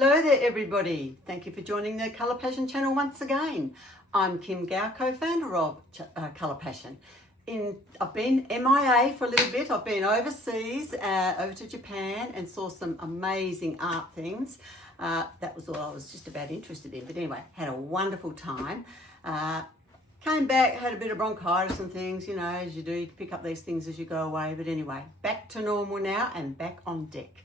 Hello there everybody. Thank you for joining the Colour Passion channel once again. I'm Kim Gow, co-founder of Colour Passion. I've been MIA for a little bit. I've been overseas, over to Japan, and saw some amazing art things. That was all I was just about interested in. But anyway, had a wonderful time. Came back, had a bit of bronchitis and things, you know, as you do. You pick up these things as you go away. But anyway, back to normal now and back on deck.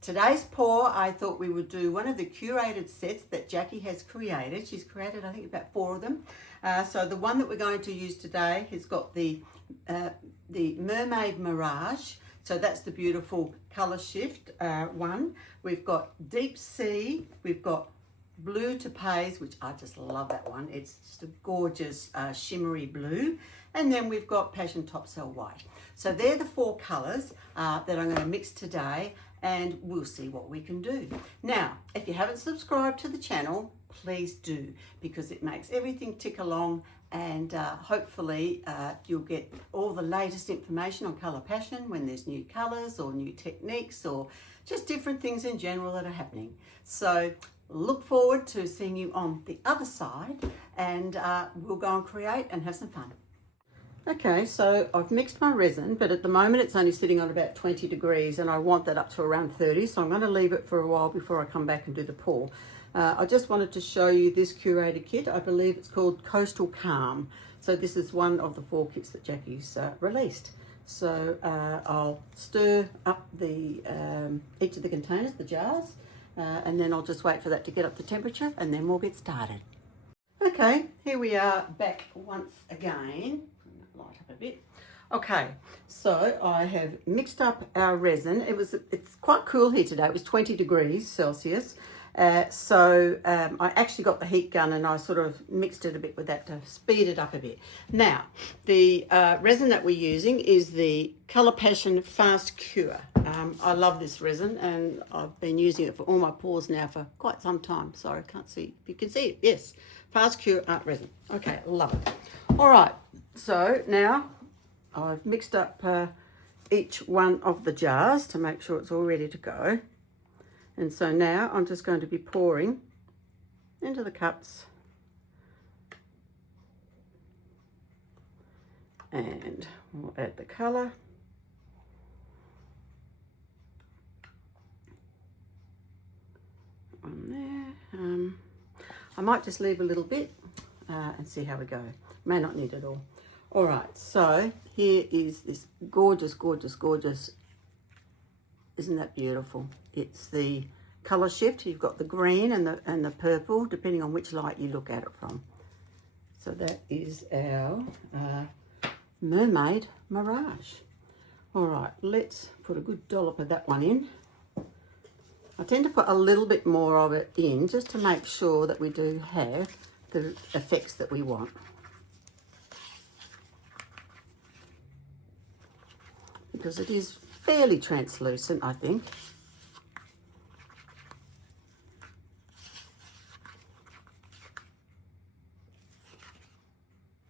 Today's pour, I thought we would do one of the curated sets that Jacki has created. She's created, I think, about 4 of them. So the one that we're going to use today has got the Mermaid Mirage. So that's the beautiful colour shift one. We've got Deep Sea. We've got Blue Topaz, which I just love that one. It's just a gorgeous shimmery blue. And then we've got Passion Topsail White. So they're the 4 colours that I'm going to mix today, and we'll see what we can do. Now, if you haven't subscribed to the channel, please do, because it makes everything tick along, and hopefully you'll get all the latest information on Colour Passion when there's new colours or new techniques or just different things in general that are happening. So look forward to seeing you on the other side, and we'll go and create and have some fun. Okay, so I've mixed my resin, but at the moment it's only sitting on about 20 degrees, and I want that up to around 30, so I'm going to leave it for a while before I come back and do the pour. I just wanted to show you this curated kit. I believe it's called Coastal Calm. So this is one of the 4 kits that Jacki's released. So I'll stir up the each of the containers, the jars, and then I'll just wait for that to get up to temperature, and then we'll get started. Okay, here we are back once again. Light up a bit. Okay, so I have mixed up our resin. It's quite cool here today. It was 20 degrees Celsius. I actually got the heat gun and I sort of mixed it a bit with that to speed it up a bit. Now, the resin that we're using is the Colour Passion Fast Cure. I love this resin, and I've been using it for all my pours now for quite some time. Sorry, I can't see if you can see it. Yes, Fast Cure Art Resin. Okay, love it. All right, so now I've mixed up each one of the jars to make sure it's all ready to go. And so now I'm just going to be pouring into the cups, and we'll add the colour. On there. I might just leave a little bit and see how we go. May not need it all. All right, so here is this gorgeous, gorgeous, gorgeous. Isn't that beautiful? It's the colour shift. You've got the green and the purple, depending on which light you look at it from. So that is our Mermaid Mirage. All right, let's put a good dollop of that one in. I tend to put a little bit more of it in just to make sure that we do have the effects that we want. Because it is fairly translucent, I think.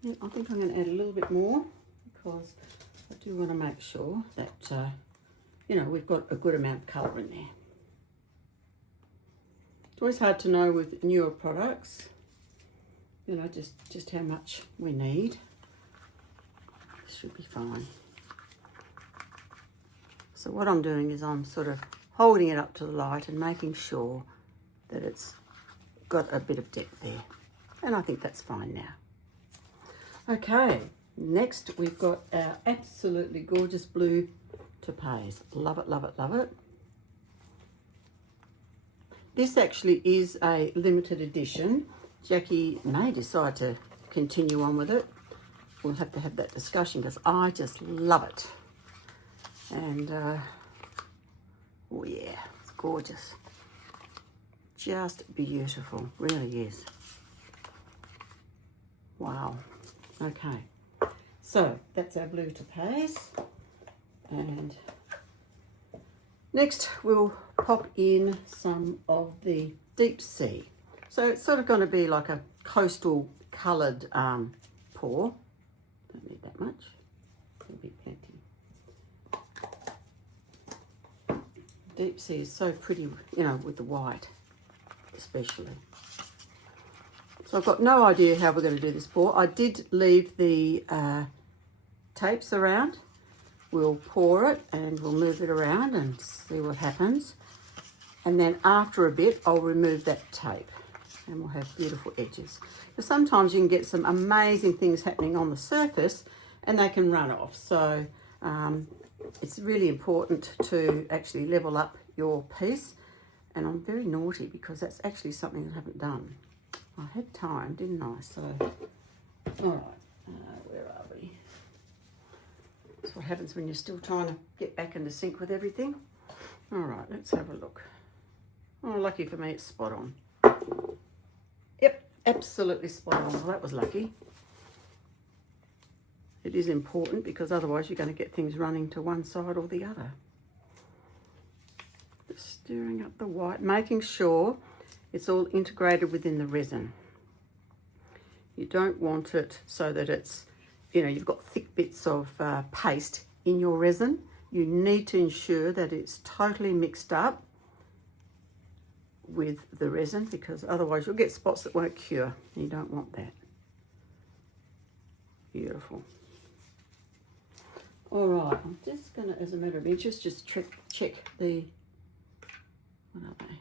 Yeah, I think I'm going to add a little bit more, because I do want to make sure that, you know, we've got a good amount of colour in there. It's always hard to know with newer products, you know, just how much we need. This should be fine. So what I'm doing is I'm sort of holding it up to the light and making sure that it's got a bit of depth there. And I think that's fine now. Okay, next we've got our absolutely gorgeous blue Topaz. Love it, love it, love it. This actually is a limited edition. Jacki may decide to continue on with it. We'll have to have that discussion, because I just love it. And, oh yeah, it's gorgeous. Just beautiful, really is. Wow. Okay, so that's our blue Topaz. And next we'll pop in some of the Deep Sea. So it's sort of going to be like a coastal coloured pour. Don't need that much. It'll be plenty. Deep Sea is so pretty, you know, with the white. especially. So I've got no idea how we're going to do this pour. I did leave the tapes around. We'll pour it and we'll move it around and see what happens. And then after a bit, I'll remove that tape and we'll have beautiful edges. Because sometimes you can get some amazing things happening on the surface and they can run off. So it's really important to actually level up your piece. And I'm very naughty because that's actually something I haven't done. I had time, didn't I? So, all right, where are we? That's what happens when you're still trying to get back into sync with everything. All right, let's have a look. Oh, lucky for me, it's spot on. Yep, absolutely spot on. Well, that was lucky. It is important because otherwise you're going to get things running to one side or the other. Just stirring up the white, making sure it's all integrated within the resin. You don't want it so that it's, you know, you've got thick bits of paste in your resin. You need to ensure that it's totally mixed up with the resin because otherwise you'll get spots that won't cure. You don't want that. Beautiful. All right, I'm just going to, as a matter of interest, just check the, what are they?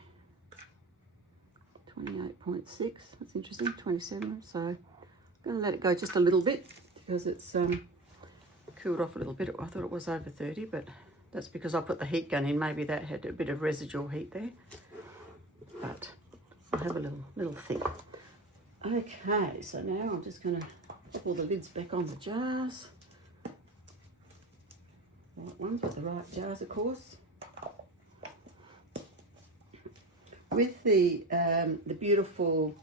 28.6, that's interesting, 27. So I'm going to let it go just a little bit because it's cooled off a little bit. I thought it was over 30, but that's because I put the heat gun in. Maybe that had a bit of residual heat there. But I'll have a little thing. Okay, so now I'm just going to pull the lids back on the jars. Right ones with the right jars, of course. With the beautiful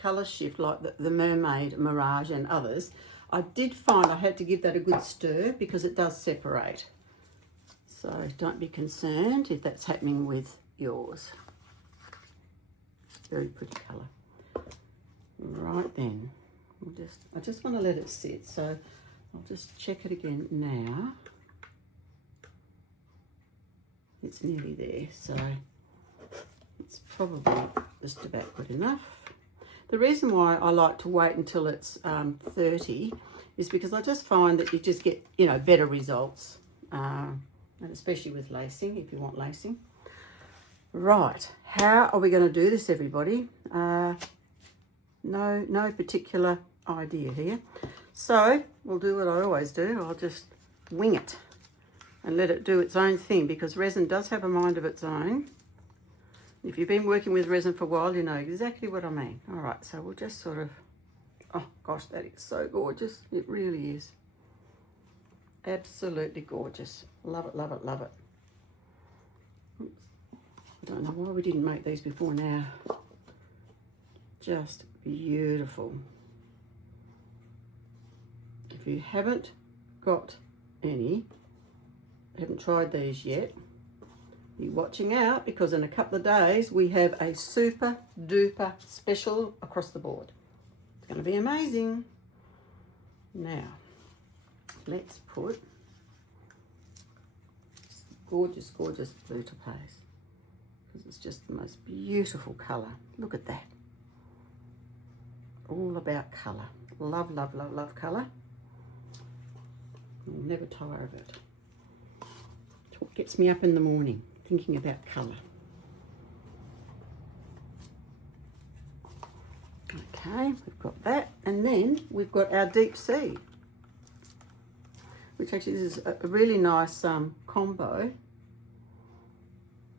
colour shift like the Mermaid, Mirage and others, I did find I had to give that a good stir because it does separate. So don't be concerned if that's happening with yours. Very pretty colour. Right then, I just want to let it sit, so I'll just check it again now. It's nearly there, so it's probably just about good enough. The reason why I like to wait until it's 30 is because I just find that you just get, you know, better results, and especially with lacing, if you want lacing. Right, how are we going to do this, everybody? No particular idea here. So we'll do what I always do. I'll just wing it and let it do its own thing because resin does have a mind of its own. If you've been working with resin for a while, you know exactly what I mean. All right, so we'll just sort of, oh gosh, that is so gorgeous. It really is. Absolutely gorgeous. Love it, love it, love it. Oops. I don't know why we didn't make these before now. Just beautiful. If you haven't got any, haven't tried these yet, be watching out because in a couple of days we have a super duper special across the board. It's going to be amazing. Now, let's put gorgeous, gorgeous blue Topaz because it's just the most beautiful colour. Look at that. All about colour. Love, love, love, love colour. I'll never tire of it. It's what gets me up in the morning, thinking about colour. Okay, we've got that. And then we've got our deep sea, which actually is a really nice combo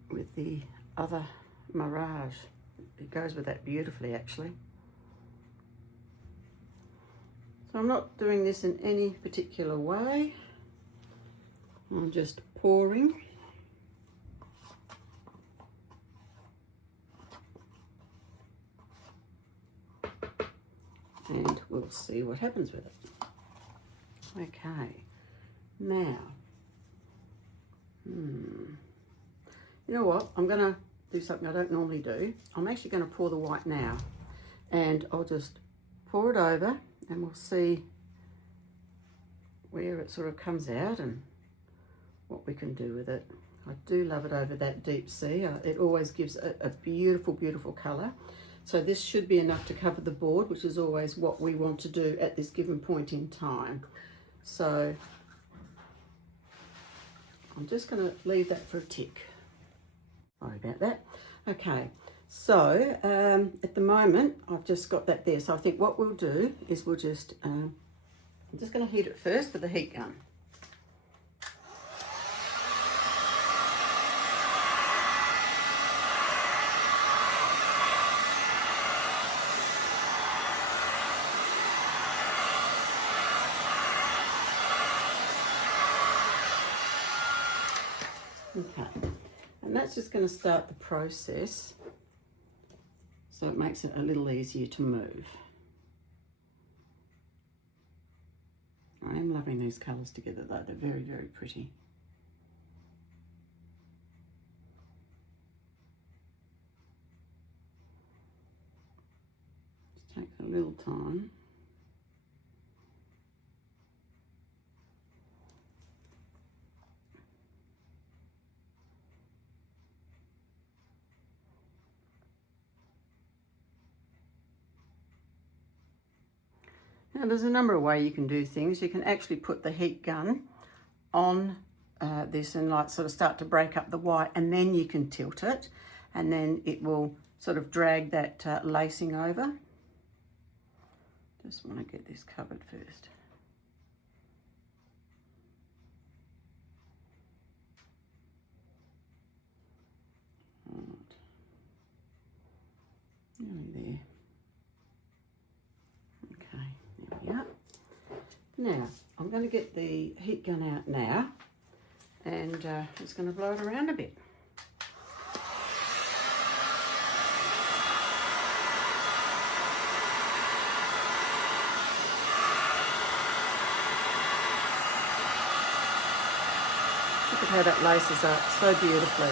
with the other Mirage. It goes with that beautifully, actually. So I'm not doing this in any particular way. I'm just pouring. And we'll see what happens with it. Okay, now, you know what? I'm gonna do something I don't normally do. I'm actually gonna pour the white now and I'll just pour it over and we'll see where it sort of comes out and what we can do with it. I do love it over that deep sea. It always gives a beautiful, beautiful colour. So this should be enough to cover the board, which is always what we want to do at this given point in time. So I'm just going to leave that for a tick. Sorry about that. Okay, so at the moment I've just got that there. So I think what we'll do is we'll just, I'm just going to heat it first with the heat gun. Okay, and that's just going to start the process, so it makes it a little easier to move. I am loving these colours together though, they're very, very pretty. Just takes a little time. Now there's a number of ways you can do things. You can actually put the heat gun on this and like sort of start to break up the white, and then you can tilt it and then it will sort of drag that lacing over. Just want to get this covered first. Right. Nearly there. Yeah. Now, I'm going to get the heat gun out now, and it's going to blow it around a bit. Look at how that laces up so beautifully.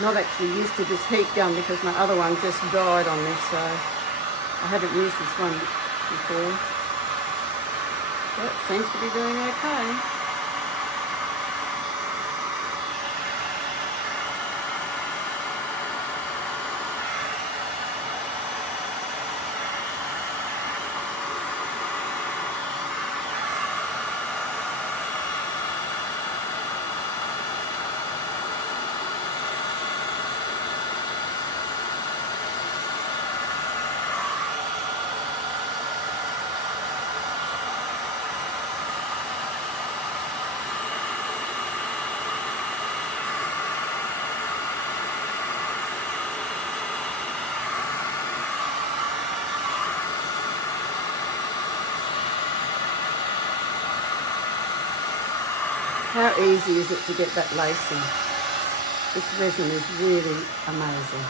Not actually used to this heat gun because my other one just died on me, so I haven't used this one before. But it seems to be doing okay. How easy is it to get that lacing? This resin is really amazing.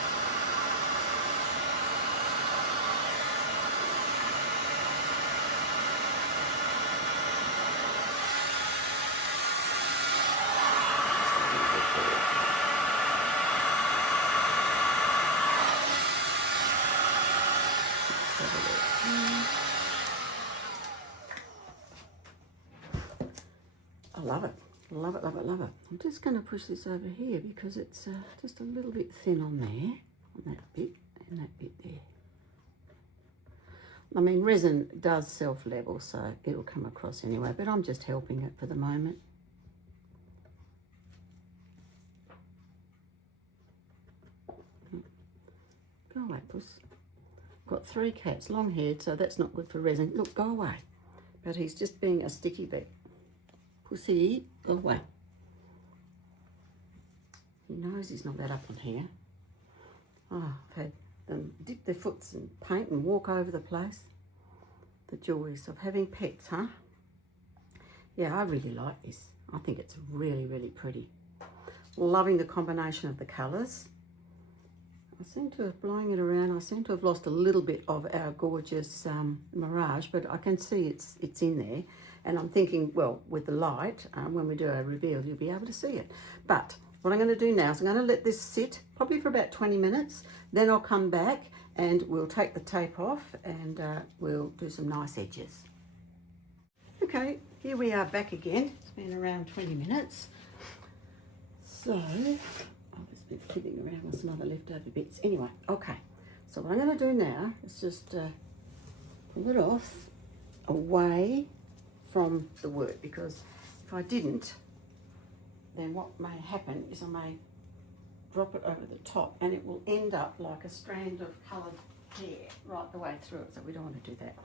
I love it. Love it, love it, love it. I'm just going to push this over here because it's just a little bit thin on there, on that bit and that bit there. I mean, resin does self-level, so it'll come across anyway, but I'm just helping it for the moment. Go away, puss. Got 3 cats, long-haired, so that's not good for resin. Look, go away. But he's just being a sticky bit. Pussy, go away. He knows he's not that up on here. Oh, I've had them dip their foots in paint and walk over the place. The joys of having pets, huh? Yeah, I really like this. I think it's really, really pretty. Loving the combination of the colours. I seem to have, blowing it around, I seem to have lost a little bit of our gorgeous Mirage, but I can see it's in there. And I'm thinking, well, with the light, when we do our reveal, you'll be able to see it. But what I'm going to do now is I'm going to let this sit probably for about 20 minutes. Then I'll come back and we'll take the tape off and we'll do some nice edges. Okay, here we are back again. It's been around 20 minutes. So I've just been fiddling around with some other leftover bits. Anyway, okay. So what I'm going to do now is just pull it off away from the work, because if I didn't, then what may happen is I may drop it over the top and it will end up like a strand of coloured hair right the way through it, so we don't want to do that.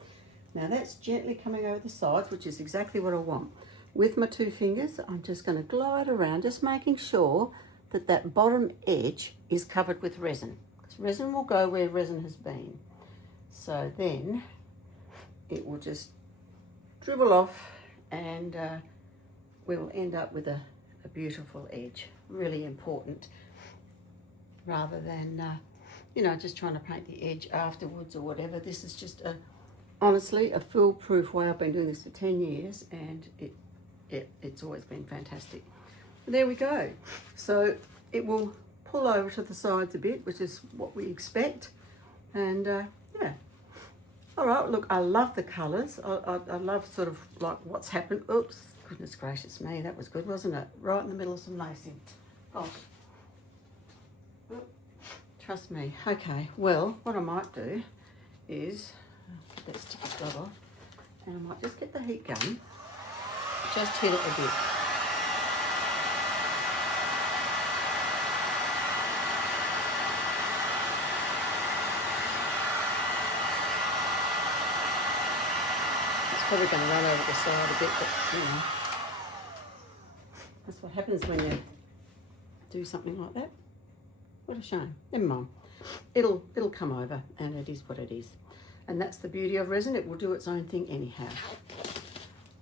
Now that's gently coming over the sides, which is exactly what I want. With my 2 fingers, I'm just going to glide around, just making sure that that bottom edge is covered with resin. Because resin will go where resin has been. So then it will just dribble off and we'll end up with a beautiful edge. Really important, rather than you know, just trying to paint the edge afterwards or whatever. This is just honestly a foolproof way. I've been doing this for 10 years and it's always been fantastic. There we go. So it will pull over to the sides a bit, which is what we expect. And yeah. All right, look, I love the colours. I love sort of like what's happened. Oops, goodness gracious me, that was good, wasn't it? Right in the middle of some lacing. Gosh. Oop, trust me. Okay, well, what I might do is put that sticky glove off, and I might just get the heat gun, just hit it a bit. Probably going to run over the side a bit, but you know, that's what happens when you do something like that. What a shame. Never mind. It'll come over, and it is what it is. And that's the beauty of resin. It will do its own thing anyhow.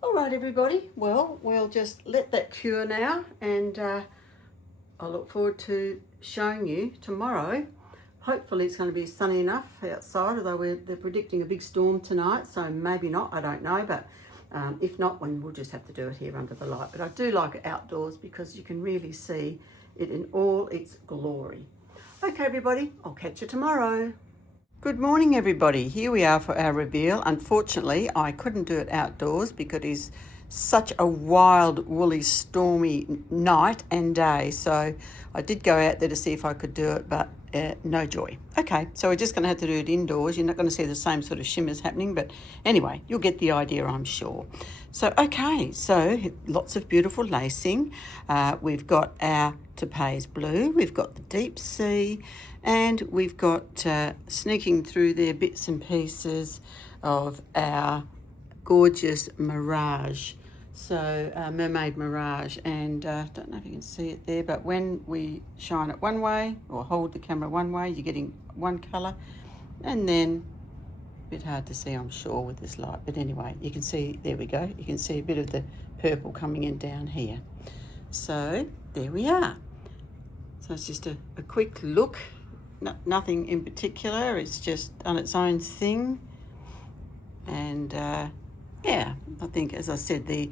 All right, everybody. Well, we'll just let that cure now, and I look forward to showing you tomorrow. Hopefully it's going to be sunny enough outside, although they're predicting a big storm tonight, so maybe not, I don't know, but if not, we'll just have to do it here under the light. But I do like it outdoors because you can really see it in all its glory. Okay, everybody, I'll catch you tomorrow. Good morning, everybody. Here we are for our reveal. Unfortunately, I couldn't do it outdoors because it is such a wild, woolly, stormy night and day, so I did go out there to see if I could do it, but no joy. Okay, so we're just going to have to do it indoors. You're not going to see the same sort of shimmers happening, but anyway, you'll get the idea, I'm sure. So, okay, so lots of beautiful lacing. We've got our Topaz blue, we've got the deep sea, and we've got sneaking through there bits and pieces of our gorgeous Mirage. So Mermaid Mirage, and don't know if you can see it there, but when we shine it one way or hold the camera one way, you're getting one colour, and then a bit hard to see, I'm sure, with this light, but anyway, you can see, there we go, you can see a bit of the purple coming in down here. So there we are. So it's just a quick look, nothing in particular, it's just on its own thing. And yeah, I think, as I said,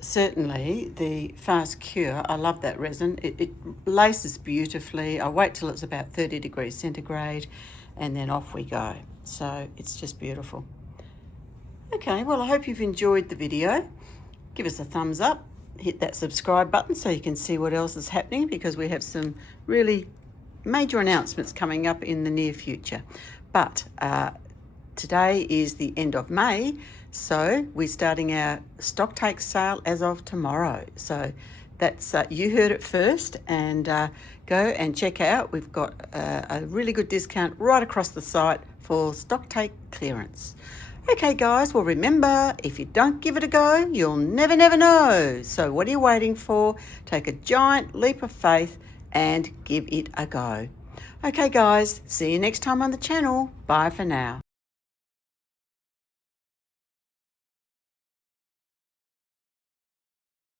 certainly the fast cure, I love that resin. It laces beautifully. I wait till it's about 30 degrees centigrade and then off we go. So it's just beautiful. Okay, well, I hope you've enjoyed the video. Give us a thumbs up, hit that subscribe button so you can see what else is happening, because we have some really major announcements coming up in the near future. But today is the end of May, so we're starting our stock take sale as of tomorrow. So that's you heard it first, and go and check out. We've got a really good discount right across the site for stock take clearance. Okay, guys, well, remember, if you don't give it a go, you'll never know. So what are you waiting for? Take a giant leap of faith and give it a go. Okay, guys, see you next time on the channel. Bye for now.